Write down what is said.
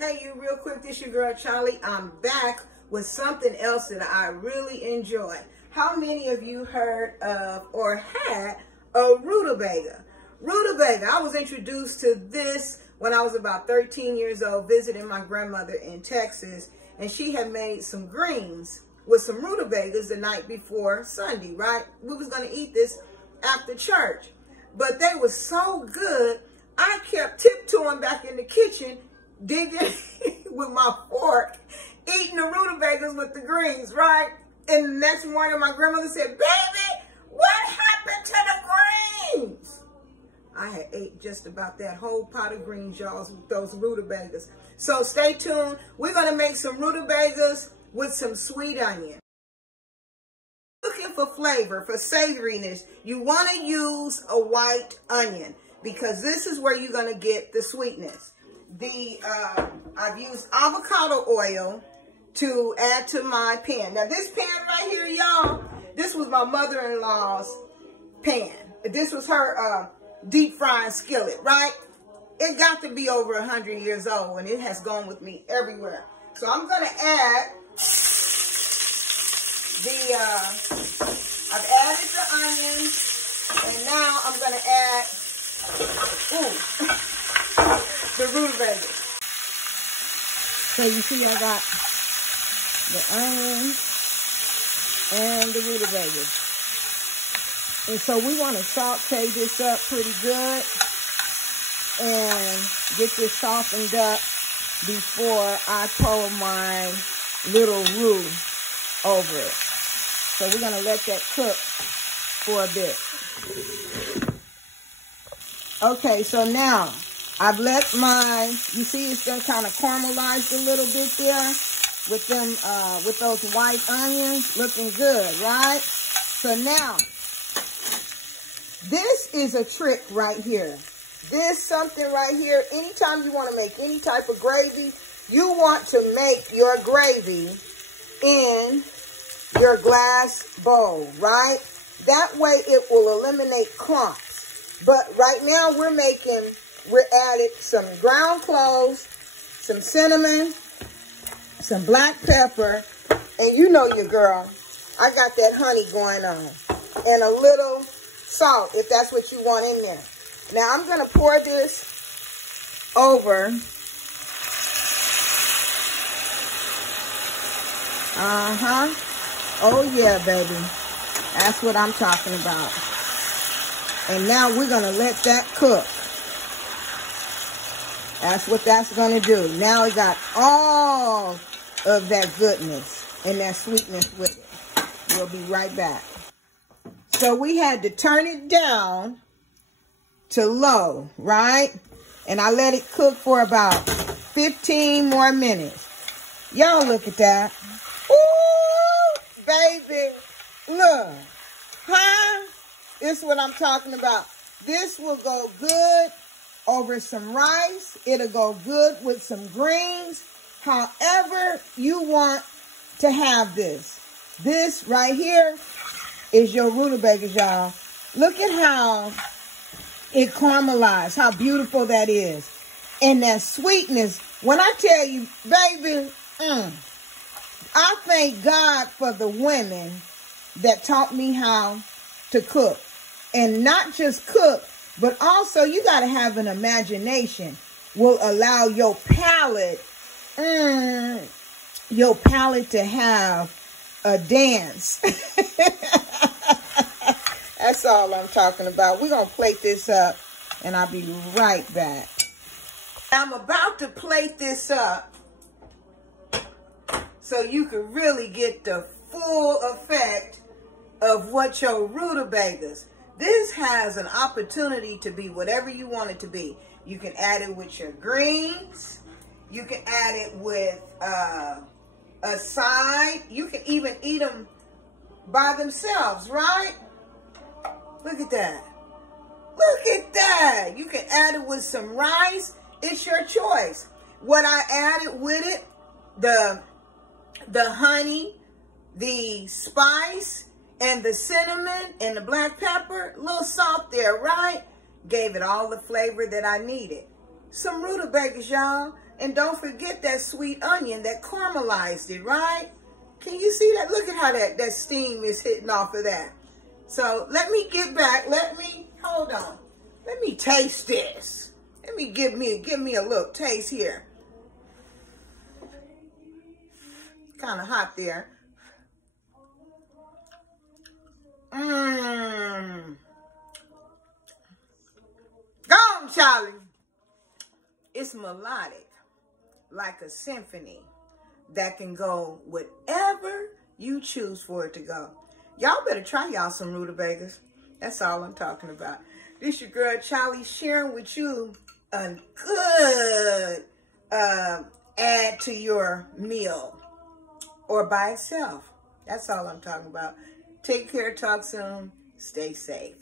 Hey, you, real quick, this your girl Charlie. I'm back with something else that I really enjoy. How many of you heard of or had a rutabaga? Rutabaga, I was introduced to this when I was about 13 years old, visiting my grandmother in Texas, and she had made some greens with some rutabagas the night before Sunday, right? We was gonna eat this after church, but they were so good, I kept tiptoeing back in the kitchen, digging with my fork, eating the rutabagas with the greens, right? And the next morning, my grandmother said, "Baby, what happened to the greens?" I had ate just about that whole pot of greens, y'all, with those rutabagas. So stay tuned. We're going to make some rutabagas with some sweet onion. Looking for flavor, for savoriness, you want to use a white onion because this is where you're going to get the sweetness. I've used avocado oil to add to my pan. Now this pan right here, y'all, this was my mother-in-law's pan. This was her deep frying skillet, right? It got to be over 100 years old and it has gone with me everywhere. So I'm gonna add I've added the onions, and now I'm gonna add the rutabagas. So you see I got the onions and the rutabagas. And so we want to saute this up pretty good and get this softened up before I pour my little roux over it. So we're going to let that cook for a bit. Okay, so now I've let you see it's done kind of caramelized a little bit there with them, with those white onions looking good, right? So now, this is a trick right here. This something right here, anytime you want to make any type of gravy, you want to make your gravy in your glass bowl, right? That way it will eliminate clumps. But right now we're added some ground cloves, some cinnamon, some black pepper, and you know your girl, I got that honey going on, and a little salt if that's what you want in there. Now I'm gonna pour this over. Oh yeah, baby. That's what I'm talking about. And now we're gonna let that cook. That's what that's gonna do. Now we got all of that goodness and that sweetness with it. We'll be right back. So we had to turn it down to low, right? And I let it cook for about 15 more minutes. Y'all look at that. Ooh, baby. Look. Huh? This is what I'm talking about. This will go good over some rice. It'll go good with some greens. However you want to have this. This right here is your rutabagas, y'all. Look at how it caramelized, how beautiful that is. And that sweetness, when I tell you, baby, I thank God for the women that taught me how to cook. And not just cook, but also you got to have an imagination. Will allow your palate to have a dance. That's all I'm talking about. We're going to plate this up, and I'll be right back. I'm about to plate this up so you can really get the full effect of what your rutabagas. This has an opportunity to be whatever you want it to be. You can add it with your greens. You can add it with a side. You can even eat them by themselves, right? Look at that. Look at that. You can add it with some rice. It's your choice. What I added with it, the honey, the spice, and the cinnamon, and the black pepper, a little salt there, right? Gave it all the flavor that I needed. Some rutabagas, y'all. And don't forget that sweet onion that caramelized it, right? Can you see that? Look at how that steam is hitting off of that. So let me get back. Hold on. Let me taste this. Let me give me a little taste here. Kind of hot there. Mmm. Go on, Charlie. It's melodic, like a symphony that can go whatever you choose for it to go. Y'all better try y'all some rutabagas. That's all I'm talking about. This your girl, Charlie, sharing with you a good add to your meal or by itself. That's all I'm talking about. Take care, talk soon, stay safe.